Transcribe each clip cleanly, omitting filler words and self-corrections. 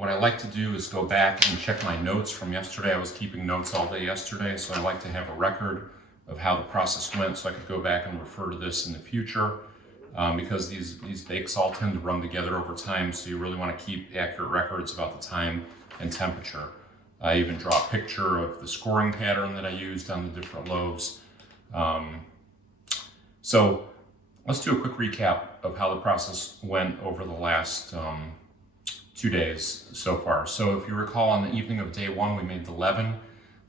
what I like to do is go back and check my notes from yesterday. I was keeping notes all day yesterday, so I like to have a record of how the process went so I could go back and refer to this in the future. Because these bakes all tend to run together over time, so you really want to keep accurate records about the time and temperature. I even draw a picture of the scoring pattern that I used on the different loaves. So let's do a quick recap of how the process went over the last 2 days so far. So if you recall, on the evening of day one, we made the leaven.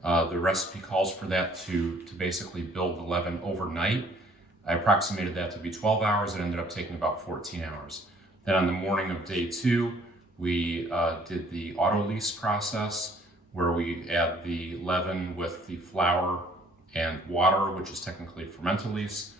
The recipe calls for that to basically build the leaven overnight. I approximated that to be 12 hours. It ended up taking about 14 hours. Then on the morning of day two, we did the Autolyse process, where we add the leaven with the flour and water, which is technically Fermentolyse.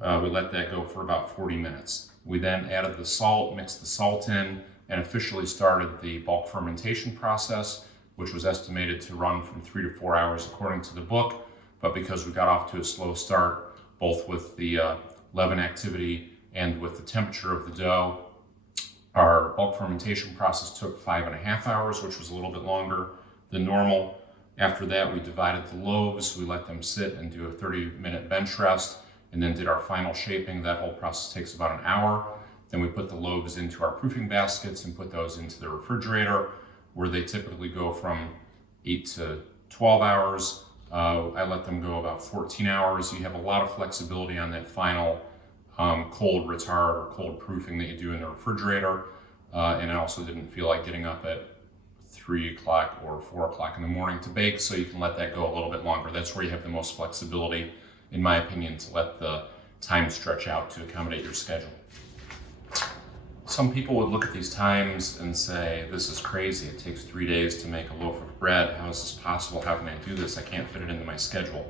We let that go for about 40 minutes. We then added the salt, mixed the salt in, and officially started the bulk fermentation process, which was estimated to run from 3 to 4 hours according to the book. But because we got off to a slow start, both with the leaven activity and with the temperature of the dough, our bulk fermentation process took 5.5 hours, which was a little bit longer than normal. After that, we divided the loaves. We let them sit and do a 30-minute bench rest, and then did our final shaping. That whole process takes about an hour. Then we put the loaves into our proofing baskets and put those into the refrigerator, where they typically go from 8 to 12 hours. I let them go about 14 hours. You have a lot of flexibility on that final cold retard or cold proofing that you do in the refrigerator. And I also didn't feel like getting up at 3 o'clock or 4 o'clock in the morning to bake, so you can let that go a little bit longer. That's where you have the most flexibility, in my opinion, to let the time stretch out to accommodate your schedule. Some people would look at these times and say, this is crazy. It takes 3 days to make a loaf of bread. How is this possible? How can I do this? I can't fit it into my schedule.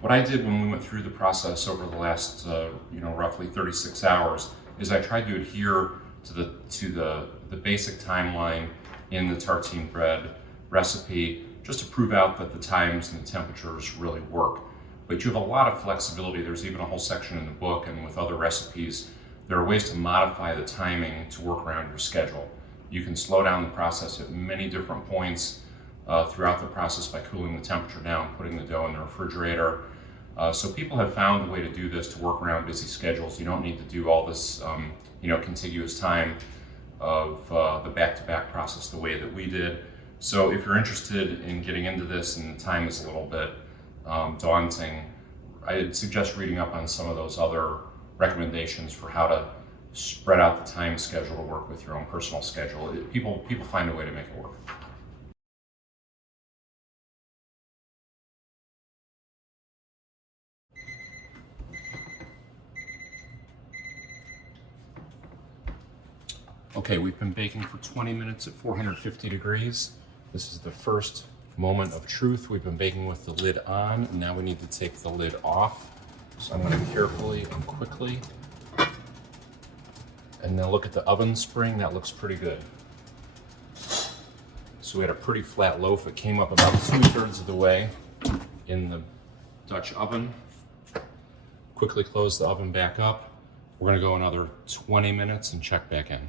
What I did when we went through the process over the last, roughly 36 hours, is I tried to adhere to the basic timeline in the tartine bread recipe, just to prove out that the times and the temperatures really work. But you have a lot of flexibility. There's even a whole section in the book, and with other recipes, there are ways to modify the timing to work around your schedule. You can slow down the process at many different points throughout the process by cooling the temperature down, putting the dough in the refrigerator. So people have found a way to do this to work around busy schedules. You don't need to do all this contiguous time of the back-to-back process the way that we did. So if you're interested in getting into this and the time is a little bit daunting, I'd suggest reading up on some of those other recommendations for how to spread out the time schedule to work with your own personal schedule. People find a way to make it work. Okay, we've been baking for 20 minutes at 450 degrees. This is the first moment of truth. We've been baking with the lid on, and now we need to take the lid off. So I'm going to carefully and quickly. And now look at the oven spring. That looks pretty good. So we had a pretty flat loaf. It came up about 2/3 of the way in the Dutch oven. Quickly close the oven back up. We're going to go another 20 minutes and check back in.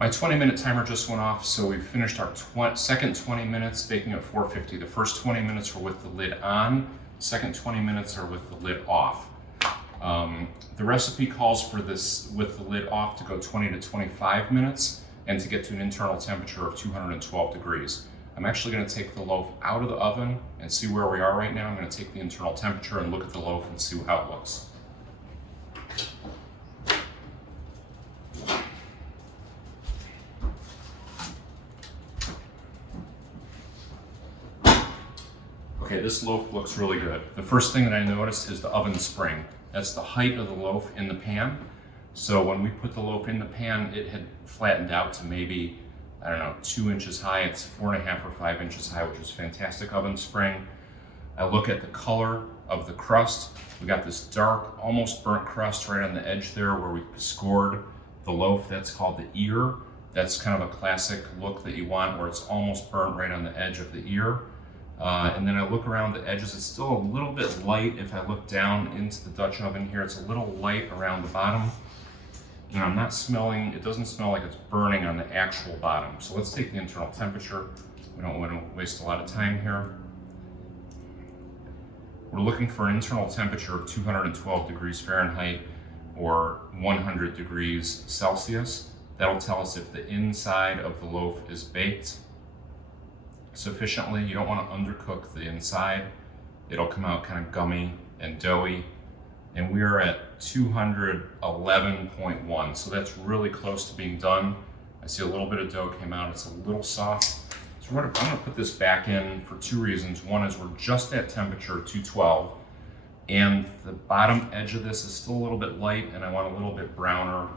My 20-minute timer just went off, so we've finished our second 20 minutes baking at 450. The first 20 minutes were with the lid on. Second 20 minutes are with the lid off. The recipe calls for this with the lid off to go 20 to 25 minutes and to get to an internal temperature of 212 degrees. I'm actually going to take the loaf out of the oven and see where we are right now. I'm going to take the internal temperature and look at the loaf and see how it looks. Okay, this loaf looks really good. The first thing that I noticed is the oven spring. That's the height of the loaf in the pan. So when we put the loaf in the pan, it had flattened out to maybe, 2 inches high. It's 4.5 or 5 inches high, which is fantastic oven spring. I look at the color of the crust. We got this dark, almost burnt crust right on the edge there where we scored the loaf. That's called the ear. That's kind of a classic look that you want, where it's almost burnt right on the edge of the ear. And then I look around the edges. It's still a little bit light. If I look down into the Dutch oven here, it's a little light around the bottom. And I'm not smelling, it doesn't smell like it's burning on the actual bottom. So let's take the internal temperature. We don't want to waste a lot of time here. We're looking for an internal temperature of 212 degrees Fahrenheit or 100 degrees Celsius. That'll tell us if the inside of the loaf is baked sufficiently. You don't want to undercook the inside. It'll come out kind of gummy and doughy. And we're at 211.1, so that's really close to being done. I see a little bit of dough came out. It's a little soft. So I'm gonna put this back in for two reasons. One is we're just at temperature 212, and the bottom edge of this is still a little bit light, and I want a little bit browner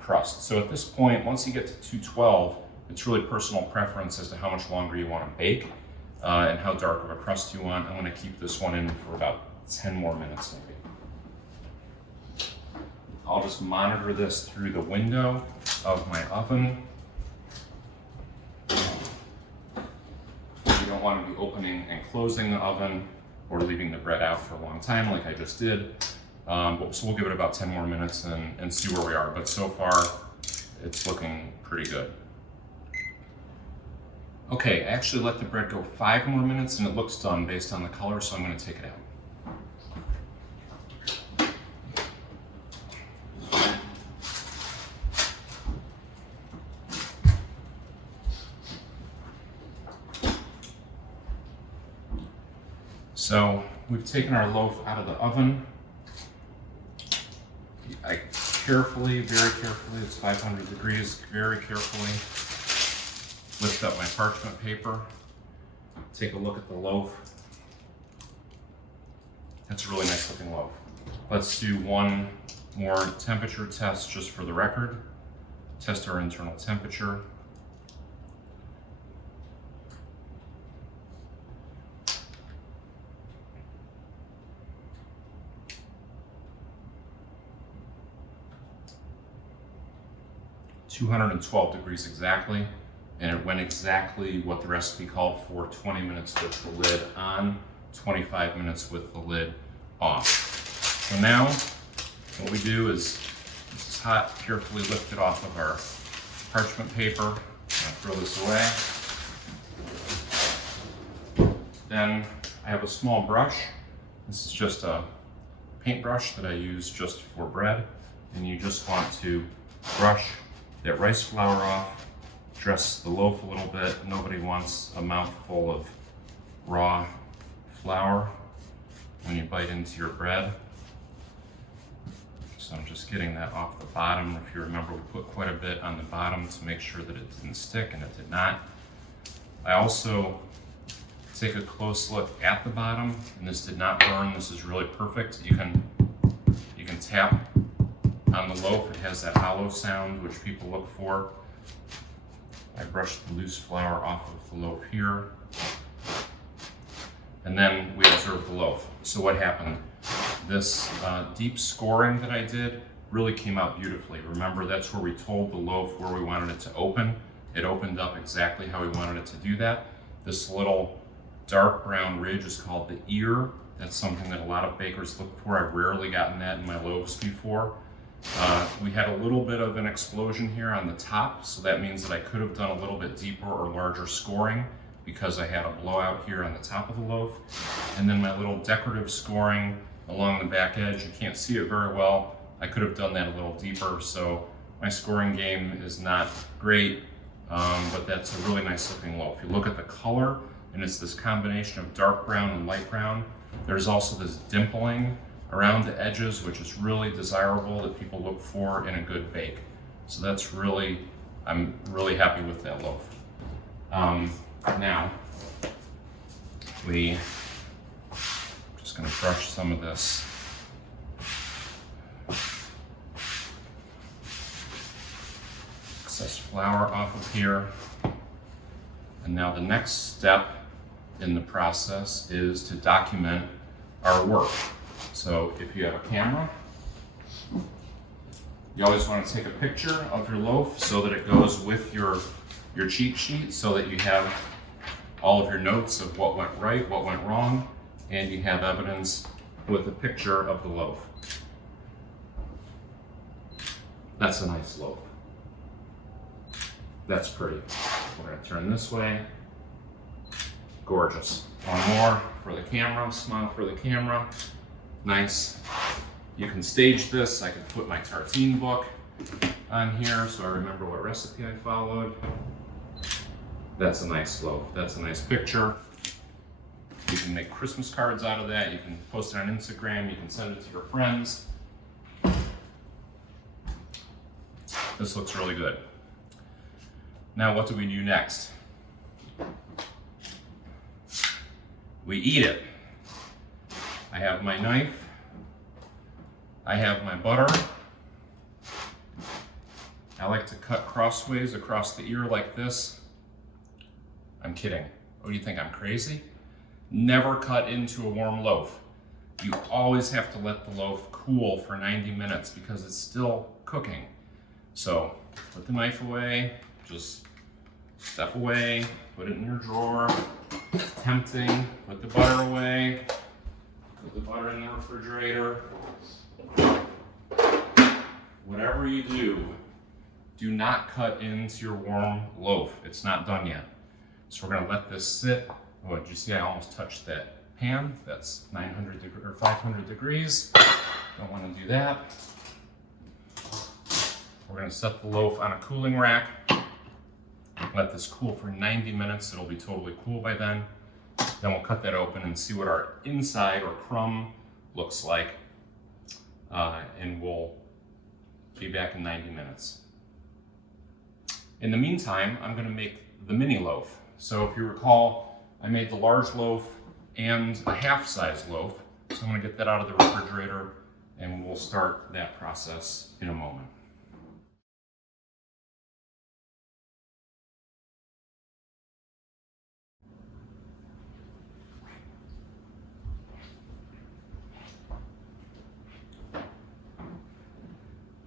crust. So at this point, once you get to 212, it's really personal preference as to how much longer you want to bake and how dark of a crust you want. I'm going to keep this one in for about 10 more minutes maybe. I'll just monitor this through the window of my oven. You don't want to be opening and closing the oven or leaving the bread out for a long time like I just did. So we'll give it about 10 more minutes and see where we are. But so far, it's looking pretty good. Okay, I actually let the bread go 5 more minutes and it looks done based on the color, so I'm going to take it out. So we've taken our loaf out of the oven. I carefully, very carefully, it's 500 degrees, very carefully lift up my parchment paper, take a look at the loaf. That's a really nice looking loaf. Let's do one more temperature test just for the record. Test our internal temperature. (212 degrees exactly, and it went exactly what the recipe called for, 20 minutes with the lid on, 25 minutes with the lid off. So now what we do is, this is hot, carefully lift it off of our parchment paper. I'm gonna throw this away. Then I have a small brush. This is just a paintbrush that I use just for bread, and you just want to brush that rice flour off, dress the loaf a little bit. Nobody wants a mouthful of raw flour when you bite into your bread. So I'm just getting that off the bottom. If you remember, we put quite a bit on the bottom to make sure that it didn't stick, and it did not. I also take a close look at the bottom, and this did not burn. This is really perfect. You can tap on the loaf. It has that hollow sound, which people look for. I brushed the loose flour off of the loaf here. And then we observe the loaf. So what happened? This deep scoring that I did really came out beautifully. Remember, that's where we told the loaf where we wanted it to open. It opened up exactly how we wanted it to do that. This little dark brown ridge is called the ear. That's something that a lot of bakers look for. I've rarely gotten that in my loaves before. We had a little bit of an explosion here on the top, so that means that I could have done a little bit deeper or larger scoring because I had a blowout here on the top of the loaf. And then my little decorative scoring along the back edge, you can't see it very well. I could have done that a little deeper, so my scoring game is not great, but that's a really nice looking loaf. You look at the color, and it's this combination of dark brown and light brown. There's also this dimpling around the edges, which is really desirable that people look for in a good bake. So that's really, I'm really happy with that loaf. Now, just gonna brush some of this excess flour off of here. And now the next step in the process is to document our work. So if you have a camera, you always want to take a picture of your loaf so that it goes with your cheat sheet, so that you have all of your notes of what went right, what went wrong, and you have evidence with a picture of the loaf. That's a nice loaf. That's pretty. We're going to turn this way. Gorgeous. One more for the camera. Smile for the camera. Nice. You can stage this. I can put my tartine book on here so I remember what recipe I followed. That's a nice loaf. That's a nice picture. You can make Christmas cards out of that. You can post it on Instagram. You can send it to your friends. This looks really good. Now what do we do next? We eat it. I have my knife. I have my butter. I like to cut crossways across the ear like this. I'm kidding. What do you think, I'm crazy? Never cut into a warm loaf. You always have to let the loaf cool for 90 minutes because it's still cooking. So put the knife away, just step away, put it in your drawer. It's tempting. Put the butter away, put the butter in the refrigerator. Whatever you do not cut into your warm loaf. It's not done yet. So we're gonna let this sit. Oh, did you see I almost touched that pan? That's 900 or 500 degrees. Don't wanna do that. We're gonna set the loaf on a cooling rack. Let this cool for 90 minutes. It'll be totally cool by then. Then we'll cut that open and see what our inside or crumb looks like. And we'll be back in 90 minutes. In the meantime, I'm gonna make the mini loaf. So if you recall, I made the large loaf and a half-size loaf. So I'm gonna get that out of the refrigerator and we'll start that process in a moment.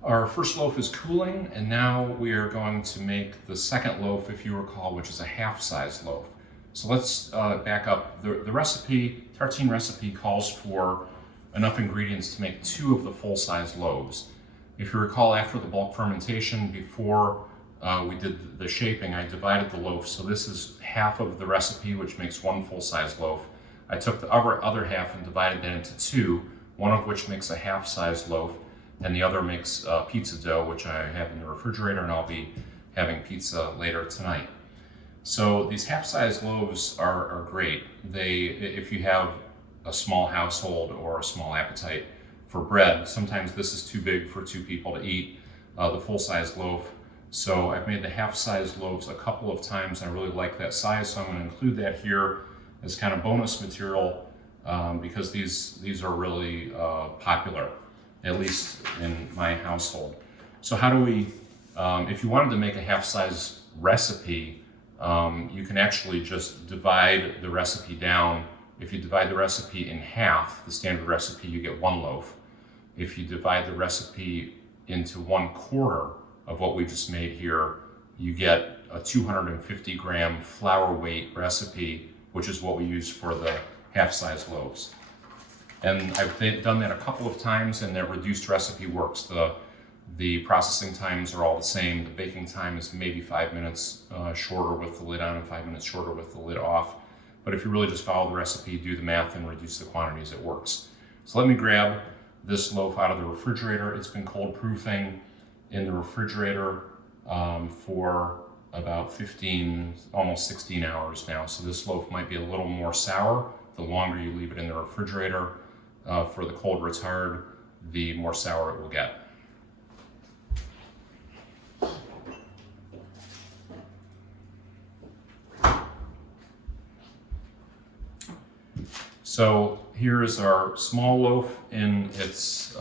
Our first loaf is cooling, and now we are going to make the second loaf, if you recall, which is a half-size loaf. So let's back up. The recipe, tartine recipe, calls for enough ingredients to make 2 of the full-size loaves. If you recall, after the bulk fermentation, before we did the shaping, I divided the loaf. So this is half of the recipe, which makes 1 full-size loaf. I took the other half and divided that into 2, one of which makes a half-size loaf, and the other makes pizza dough, which I have in the refrigerator, and I'll be having pizza later tonight. So these half-size loaves are great. If you have a small household or a small appetite for bread, sometimes this is too big for 2 people to eat, the full-size loaf. So I've made the half-size loaves a couple of times. I really like that size, so I'm going to include that here as kind of bonus material because these are really popular, at least in my household. So how do we, if you wanted to make a half-size recipe, you can actually just divide the recipe down. If you divide the recipe in half, the standard recipe, you get 1 loaf. If you divide the recipe into 1/4 of what we just made here, you get a 250 gram flour weight recipe, which is what we use for the half-size loaves. And I've done that a couple of times, and that reduced recipe works. The processing times are all the same. The baking time is maybe 5 minutes shorter with the lid on and 5 minutes shorter with the lid off. But if you really just follow the recipe, do the math, and reduce the quantities, it works. So let me grab this loaf out of the refrigerator. It's been cold proofing in the refrigerator for about 15, almost 16 hours now. So this loaf might be a little more sour. The longer you leave it in the refrigerator for the cold retard, the more sour it will get. So here is our small loaf in its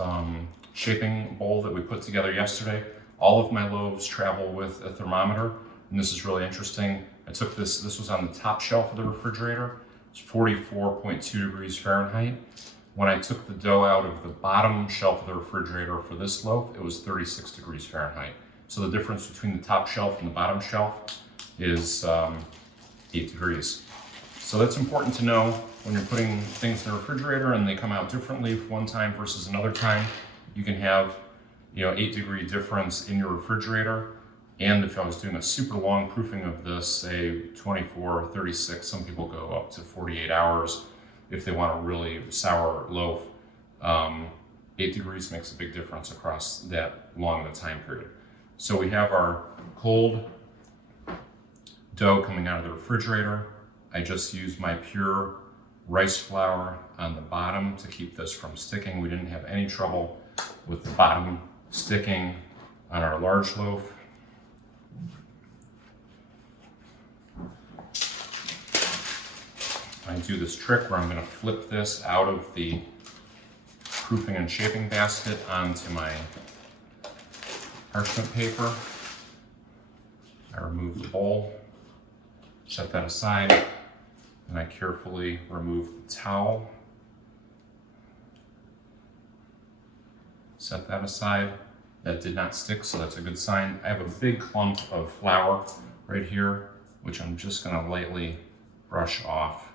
shaping bowl that we put together yesterday. All of my loaves travel with a thermometer, and this is really interesting. I took this was on the top shelf of the refrigerator. It's 44.2 degrees Fahrenheit. When I took the dough out of the bottom shelf of the refrigerator for this loaf, it was 36 degrees Fahrenheit. So the difference between the top shelf and the bottom shelf is 8 degrees. So that's important to know when you're putting things in the refrigerator and they come out differently one time versus another time. You can have, 8-degree difference in your refrigerator. And if I was doing a super long proofing of this, say 24, 36, some people go up to 48 hours if they want a really sour loaf. 8 degrees makes a big difference across that long of a time period. So we have our cold dough coming out of the refrigerator. I just used my pure rice flour on the bottom to keep this from sticking. We didn't have any trouble with the bottom sticking on our large loaf. I do this trick where I'm going to flip this out of the proofing and shaping basket onto my parchment paper. I remove the bowl, set that aside, and I carefully remove the towel. Set that aside. That did not stick, so that's a good sign. I have a big clump of flour right here, which I'm just going to lightly brush off.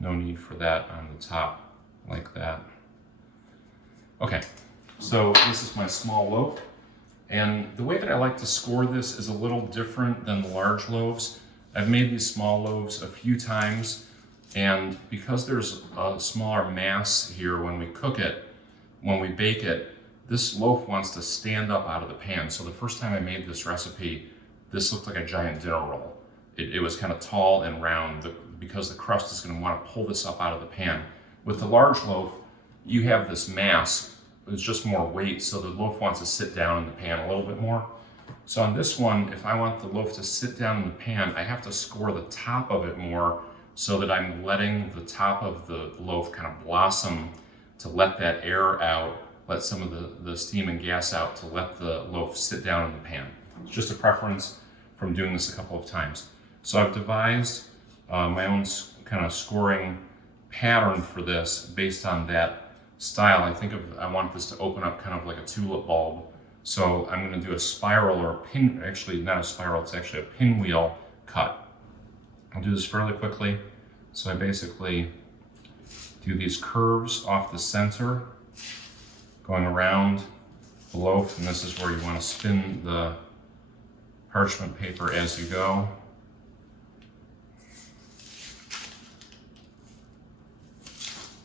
No need for that on the top like that. Okay, so this is my small loaf. And the way that I like to score this is a little different than the large loaves. I've made these small loaves a few times, and because there's a smaller mass here when we cook it, when we bake it, this loaf wants to stand up out of the pan. So the first time I made this recipe, this looked like a giant dinner roll. It was kind of tall and round because the crust is going to want to pull this up out of the pan. With the large loaf, you have this mass. It's just more weight, so the loaf wants to sit down in the pan a little bit more. So on this one, if I want the loaf to sit down in the pan, I have to score the top of it more so that I'm letting the top of the loaf kind of blossom to let that air out, let some of the steam and gas out to let the loaf sit down in the pan. It's just a preference from doing this a couple of times. So I've devised my own kind of scoring pattern for this based on that style. I want this to open up kind of like a tulip bulb. So I'm going to do a spiral or a pin, actually not a spiral, it's actually a pinwheel cut. I'll do this fairly quickly. So I basically do these curves off the center, going around the loaf, and this is where you want to spin the parchment paper as you go.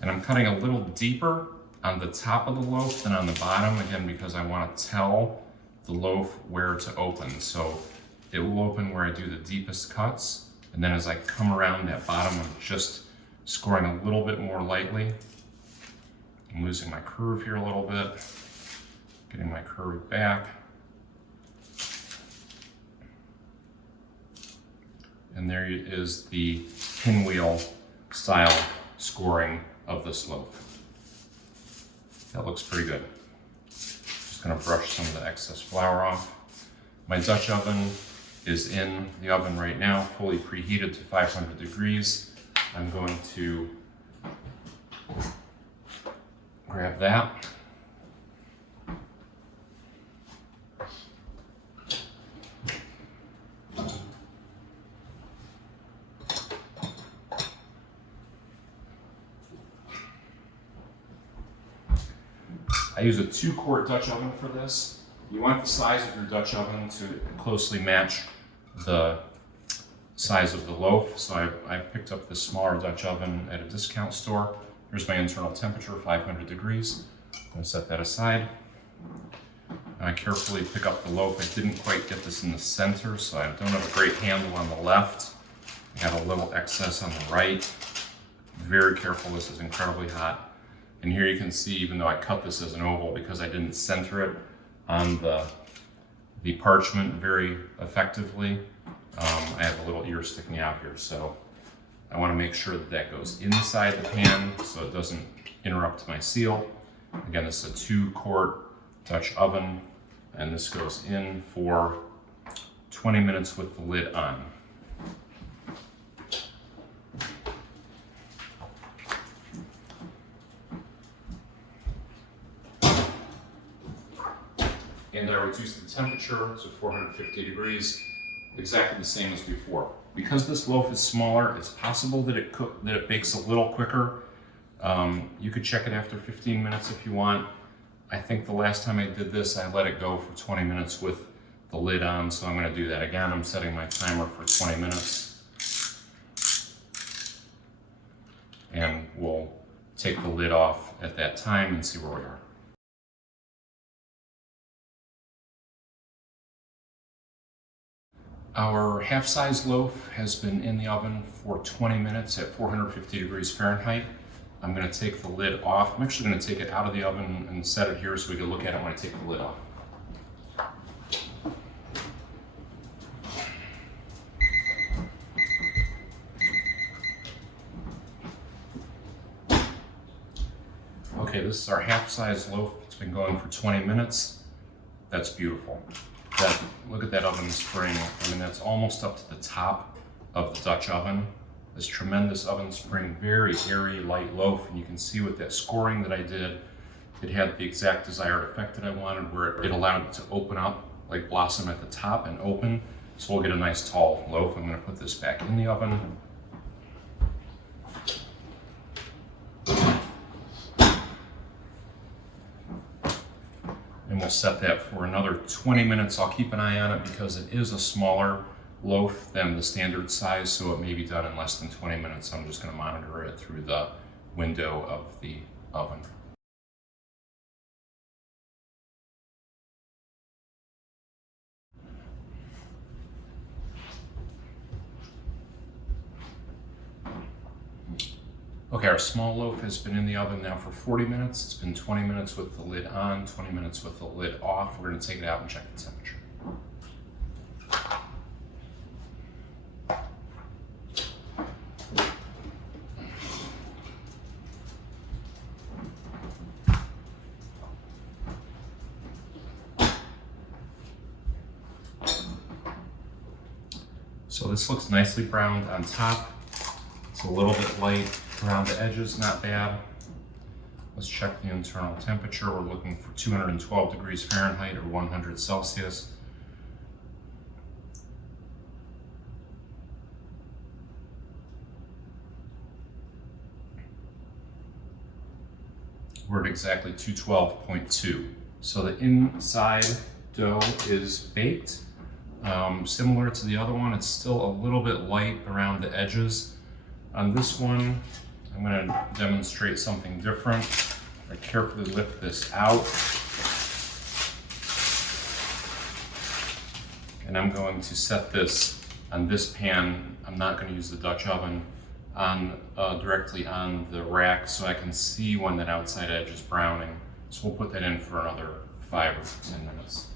And I'm cutting a little deeper on the top of the loaf than on the bottom, again, because I want to tell the loaf where to open. So it will open where I do the deepest cuts, and then as I come around that bottom, I'm just scoring a little bit more lightly. I'm losing my curve here a little bit, getting my curve back. And there is the pinwheel style scoring of this loaf. That looks pretty good. Just gonna brush some of the excess flour off. My Dutch oven is in the oven right now, fully preheated to 500 degrees. I'm going to grab that. I use a 2-quart Dutch oven for this. You want the size of your Dutch oven to closely match the size of the loaf. So I picked up this smaller Dutch oven at a discount store. Here's my internal temperature, 500 degrees. I'm gonna set that aside. I carefully pick up the loaf. I didn't quite get this in the center, so I don't have a great handle on the left. I got a little excess on the right. Very careful, this is incredibly hot. And here you can see, even though I cut this as an oval, because I didn't center it on the parchment very effectively, I have a little ear sticking out here. So I want to make sure that that goes inside the pan so it doesn't interrupt my seal. Again, this is a 2-quart Dutch oven, and this goes in for 20 minutes with the lid on. And I reduce the the temperature to 450 degrees, exactly the same as before. Because this loaf is smaller, it's possible that it bakes a little quicker. You could check it after 15 minutes if you want. I think the last time I did this, I let it go for 20 minutes with the lid on, so I'm going to do that again. I'm setting my timer for 20 minutes. And we'll take the lid off at that time and see where we are. Our half-size loaf has been in the oven for 20 minutes at 450 degrees Fahrenheit. I'm going to take the lid off. I'm actually going to take it out of the oven and set it here so we can look at it when I take the lid off. Okay, this is our half-size loaf. It's been going for 20 minutes. That's beautiful. Look at that oven spring. I mean, that's almost up to the top of the Dutch oven. This tremendous oven spring, very airy, light loaf. And you can see with that scoring that I did, it had the exact desired effect that I wanted, where it allowed it to open up, like blossom at the top and open. So we'll get a nice tall loaf. I'm gonna put this back in the oven. And we'll set that for another 20 minutes. I'll keep an eye on it because it is a smaller loaf than the standard size, so it may be done in less than 20 minutes. I'm just going to monitor it through the window of the oven. Okay, our small loaf has been in the oven now for 40 minutes. It's been 20 minutes with the lid on, 20 minutes with the lid off. We're going to take it out and check the temperature. So this looks nicely browned on top. It's a little bit light around the edges, not bad. Let's check the internal temperature. We're looking for 212 degrees Fahrenheit or 100 Celsius. We're at exactly 212.2. So the inside dough is baked. Similar to the other one, it's still a little bit light around the edges. On this one, I'm going to demonstrate something different. I carefully lift this out. And I'm going to set this on this pan. I'm not going to use the Dutch oven on directly on the rack so I can see when that outside edge is browning. So we'll put that in for another 5 or 10 minutes.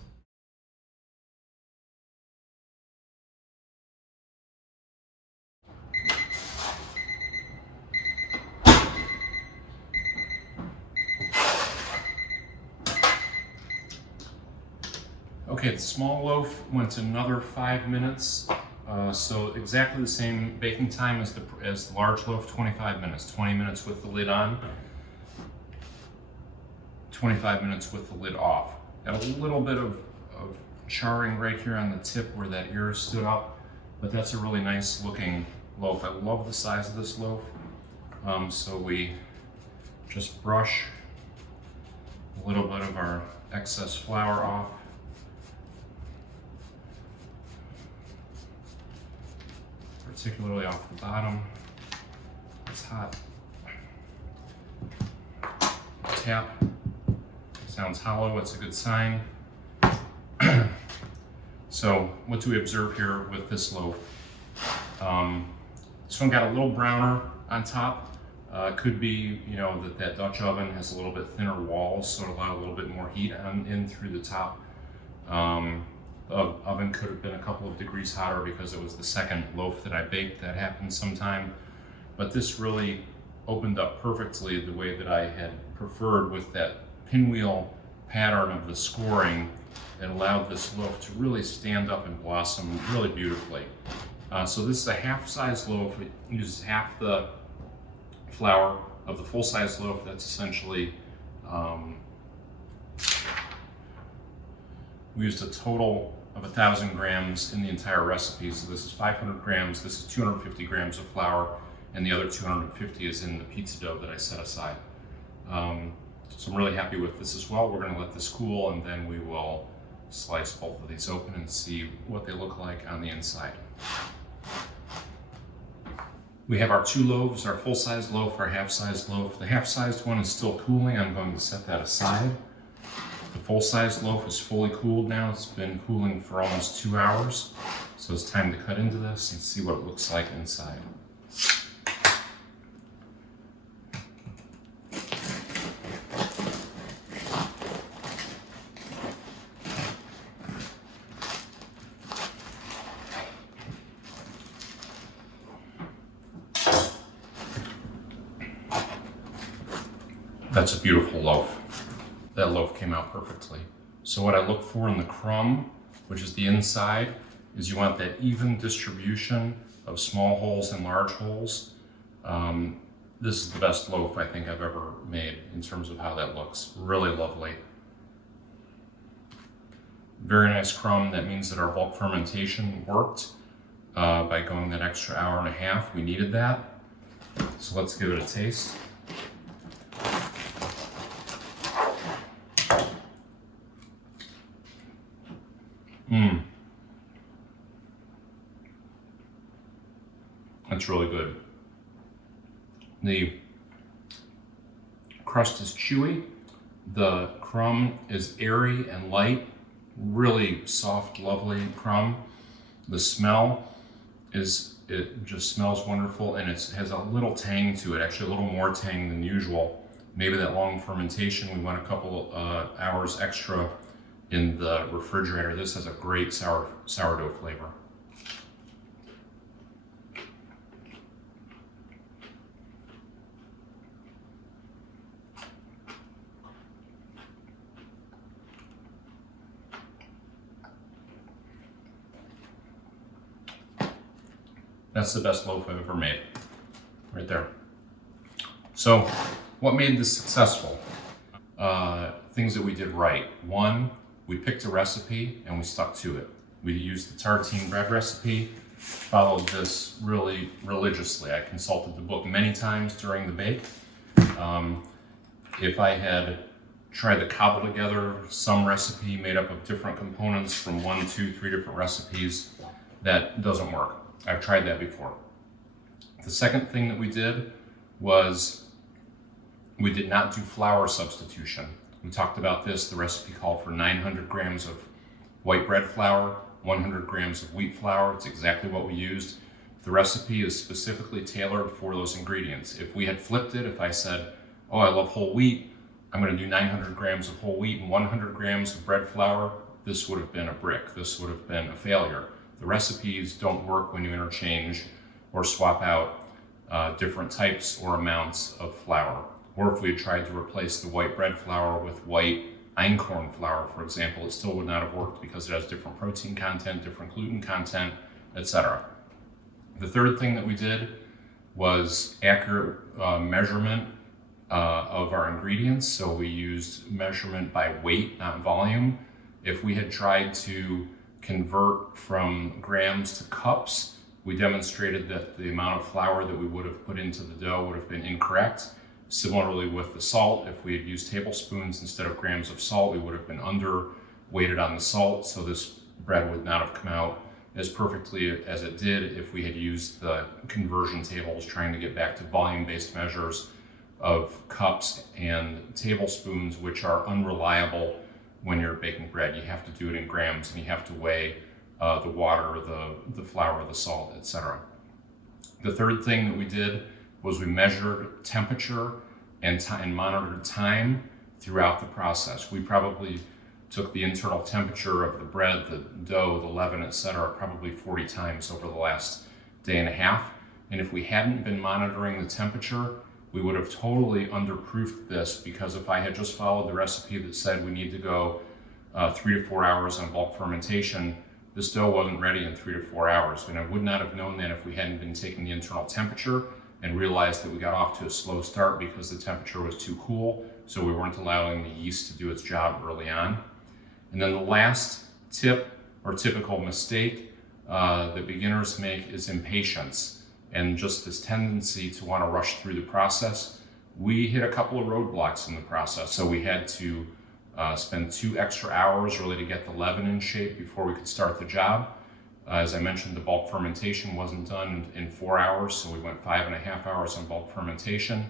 Okay, the small loaf went another 5 minutes. So exactly the same baking time as the large loaf, 25 minutes. 20 minutes with the lid on, 25 minutes with the lid off. Got a little bit of charring right here on the tip where that ear stood up, but that's a really nice looking loaf. I love the size of this loaf. So we just brush a little bit of our excess flour off. Particularly off the bottom. It's hot. Tap. Sounds hollow, it's a good sign. So what do we observe here with this loaf? This one got a little browner on top. Could be, that Dutch oven has a little bit thinner walls, so it allowed a little bit more heat in through the top. The oven could have been a couple of degrees hotter because it was the second loaf that I baked. That happened sometime. But this really opened up perfectly the way that I had preferred with that pinwheel pattern of the scoring that allowed this loaf to really stand up and blossom really beautifully. So this is a half-size loaf. It uses half the flour of the full-size loaf. That's essentially We used a total of 1,000 grams in the entire recipe. So this is 500 grams, this is 250 grams of flour, and the other 250 is in the pizza dough that I set aside. So I'm really happy with this as well. We're going to let this cool, and then we will slice both of these open and see what they look like on the inside. We have our 2 loaves, our full-size loaf, our half-sized loaf. The half-sized one is still cooling. I'm going to set that aside. The full-size loaf is fully cooled now. It's been cooling for almost 2 hours. So it's time to cut into this and see what it looks like inside. That's a beautiful loaf. That loaf came out perfectly. So what I look for in the crumb, which is the inside, is you want that even distribution of small holes and large holes. This is the best loaf I think I've ever made in terms of how that looks. Really lovely. Very nice crumb. That means that our bulk fermentation worked by going that extra hour and a half. We needed that. So let's give it a taste. That's really good. The crust is chewy. The crumb is airy and light. Really soft, lovely crumb. The smell is, it just smells wonderful, and it has a little tang to it, actually a little more tang than usual. Maybe that long fermentation, we went a couple hours extra in the refrigerator. This has a great sourdough flavor. That's the best loaf I've ever made, right there. So what made this successful? Things that we did right. One, we picked a recipe and we stuck to it. We used the tartine bread recipe, followed this really religiously. I consulted the book many times during the bake. If I had tried to cobble together some recipe made up of different components from 1, 2, 3 different recipes, that doesn't work. I've tried that before. The second thing that we did was we did not do flour substitution. We talked about this. The recipe called for 900 grams of white bread flour, 100 grams of wheat flour. It's exactly what we used. The recipe is specifically tailored for those ingredients. If we had flipped it, if I said, oh, I love whole wheat, I'm going to do 900 grams of whole wheat and 100 grams of bread flour, this would have been a brick. This would have been a failure. The recipes don't work when you interchange or swap out different types or amounts of flour. Or if we had tried to replace the white bread flour with white einkorn flour, for example, it still would not have worked because it has different protein content, different gluten content, etc. The third thing that we did was accurate measurement of our ingredients. So we used measurement by weight, not volume. If we had tried to convert from grams to cups, we demonstrated that the amount of flour that we would have put into the dough would have been incorrect. Similarly with the salt, if we had used tablespoons instead of grams of salt, we would have been underweighted on the salt, so this bread would not have come out as perfectly as it did if we had used the conversion tables trying to get back to volume-based measures of cups and tablespoons, which are unreliable when you're baking bread. You have to do it in grams, and you have to weigh the water, the flour, the salt, etc. The third thing that we did was we measured temperature and monitored time throughout the process. We probably took the internal temperature of the bread, the dough, the leaven, etc., probably 40 times over the last day and a half. And if we hadn't been monitoring the temperature, we would have totally underproofed this, because if I had just followed the recipe that said we need to go 3 to 4 hours on bulk fermentation, this dough wasn't ready in 3 to 4 hours. And I would not have known that if we hadn't been taking the internal temperature and realized that we got off to a slow start because the temperature was too cool, so we weren't allowing the yeast to do its job early on. And then the last tip or typical mistake that beginners make is impatience and just this tendency to want to rush through the process. We hit a couple of roadblocks in the process, so we had to spend 2 extra hours really to get the leaven in shape before we could start the job. As I mentioned, the bulk fermentation wasn't done in 4 hours, so we went 5.5 hours on bulk fermentation.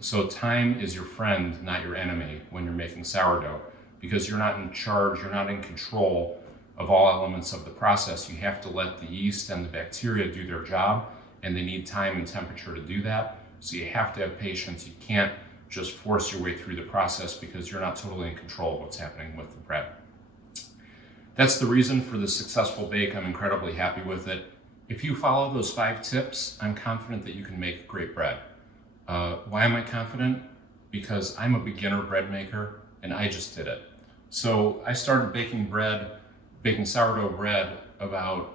So time is your friend, not your enemy when you're making sourdough, because you're not in charge, you're not in control of all elements of the process. You have to let the yeast and the bacteria do their job, and they need time and temperature to do that. So you have to have patience. You can't just force your way through the process because you're not totally in control of what's happening with the bread. That's the reason for the successful bake. I'm incredibly happy with it. If you follow those 5 tips, I'm confident that you can make great bread. Why am I confident? Because I'm a beginner bread maker and I just did it. So I started baking sourdough bread about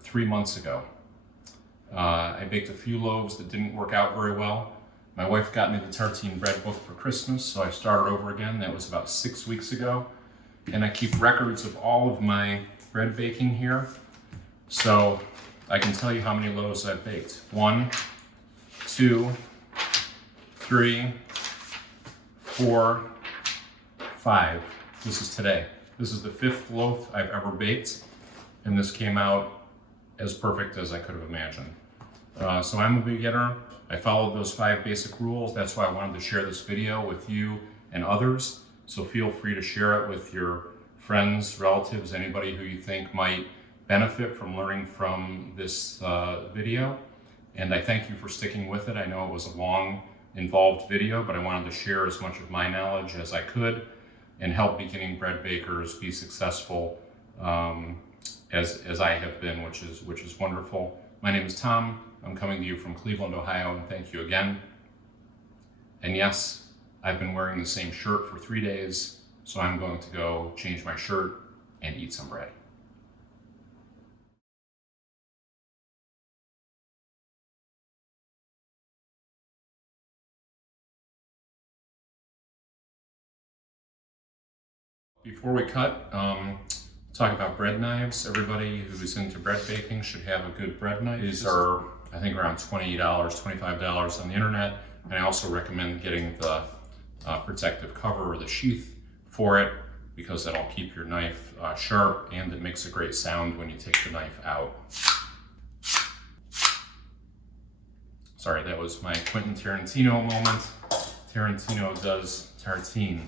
3 months ago. I baked a few loaves that didn't work out very well. My wife got me the Tartine bread book for Christmas, so I started over again. That was about 6 weeks ago. And I keep records of all of my bread baking here. So I can tell you how many loaves I've baked. 1, 2, 3, 4, 5. This is today. This is the 5th loaf I've ever baked, and this came out as perfect as I could have imagined. So I'm a beginner. I followed those 5 basic rules. That's why I wanted to share this video with you and others. So feel free to share it with your friends, relatives, anybody who you think might benefit from learning from this video. And I thank you for sticking with it. I know it was a long, involved video, but I wanted to share as much of my knowledge as I could and help beginning bread bakers be successful as I have been, which is wonderful. My name is Tom. I'm coming to you from Cleveland, Ohio, and thank you again. And yes, I've been wearing the same shirt for 3 days, so I'm going to go change my shirt and eat some bread. Before we cut, talk about bread knives. Everybody who's into bread baking should have a good bread knife. These are, I think, around $20, $25 on the internet. And I also recommend getting the protective cover or the sheath for it, because that'll keep your knife sharp, and it makes a great sound when you take the knife out. Sorry, that was my Quentin Tarantino moment. Tarantino does tartine.